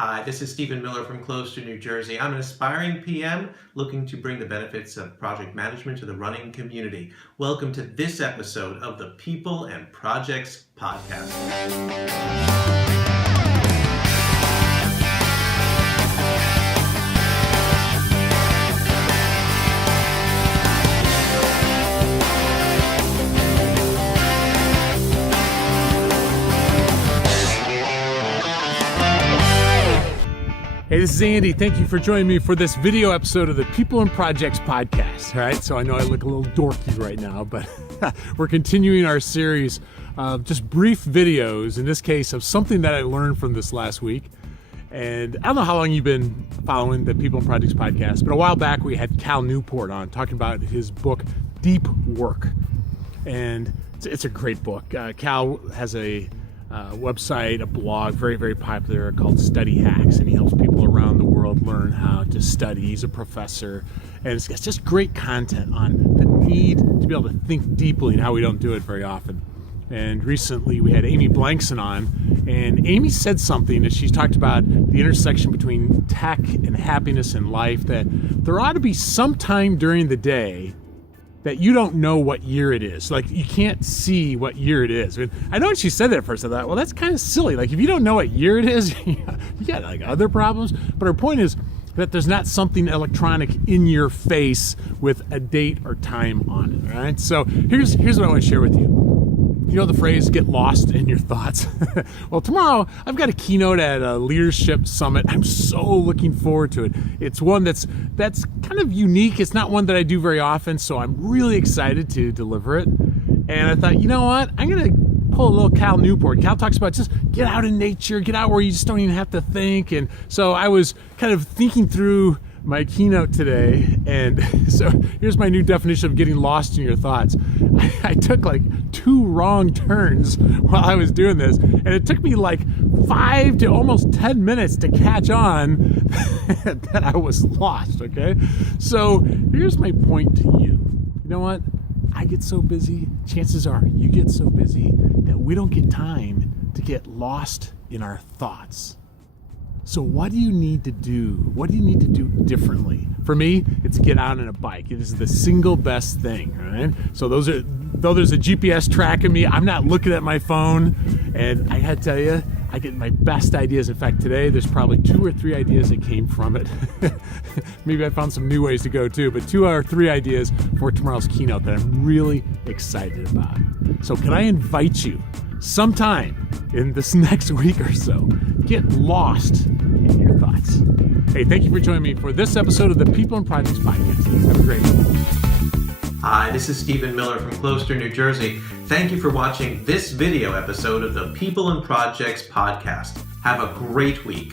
Hi, this is Stephen Miller from Closter, New Jersey. I'm an aspiring PM looking to bring the benefits of project management to the running community. Welcome to this episode of the People and Projects Podcast. Hey, this is Andy. Thank you for joining me for this video episode of the People and Projects Podcast. All right, so I know I look a little dorky right now, but we're continuing our series of just brief videos, in this case, of something that I learned from this last week. And I don't know how long you've been following the People and Projects Podcast, but a while back we had Cal Newport on talking about his book, Deep Work. And it's a great book. Cal has a website, a blog, very, very popular, called Study Hacks, and he helps people around the world learn how to study. He's a professor, and it's just great content on the need to be able to think deeply and how we don't do it very often. And recently we had Amy Blankson on, and Amy said something that she's talked about the intersection between tech and happiness in life, that there ought to be some time during the day that you don't know what year it is. Like, you can't see what year it is. I mean, I know when she said that at first, I thought, well, that's kind of silly. Like, if you don't know what year it is, you got like other problems. But her point is that there's not something electronic in your face with a date or time on it, all right? So here's what I want to share with you. You know the phrase, get lost in your thoughts? Well, tomorrow I've got a keynote at a leadership summit. I'm so looking forward to it. It's one that's kind of unique. It's not one that I do very often, so I'm really excited to deliver it. And I thought, you know what? I'm going to pull a little Cal Newport. Cal talks about just get out in nature, get out where you just don't even have to think. And so I was kind of thinking through my keynote today, and so here's my new definition of getting lost in your thoughts. I took like 2 wrong turns while I was doing this, and it took me like 5 to almost 10 minutes to catch on that I was lost, okay? So here's my point to you. You know what? I get so busy, chances are you get so busy that we don't get time to get lost in our thoughts. So what do you need to do? What do you need to do differently? For me, it's get out on a bike. It is the single best thing, right? So though there's a GPS tracking me, I'm not looking at my phone. And I gotta tell you, I get my best ideas. In fact, today there's probably 2 or 3 ideas that came from it. Maybe I found some new ways to go too, but 2 or 3 ideas for tomorrow's keynote that I'm really excited about. So can I invite you sometime in this next week or so, get lost in your thoughts. Hey, thank you for joining me for this episode of the People and Projects Podcast. Have a great one. Hi, this is Stephen Miller from Closter, New Jersey. Thank you for watching this video episode of the People and Projects Podcast. Have a great week.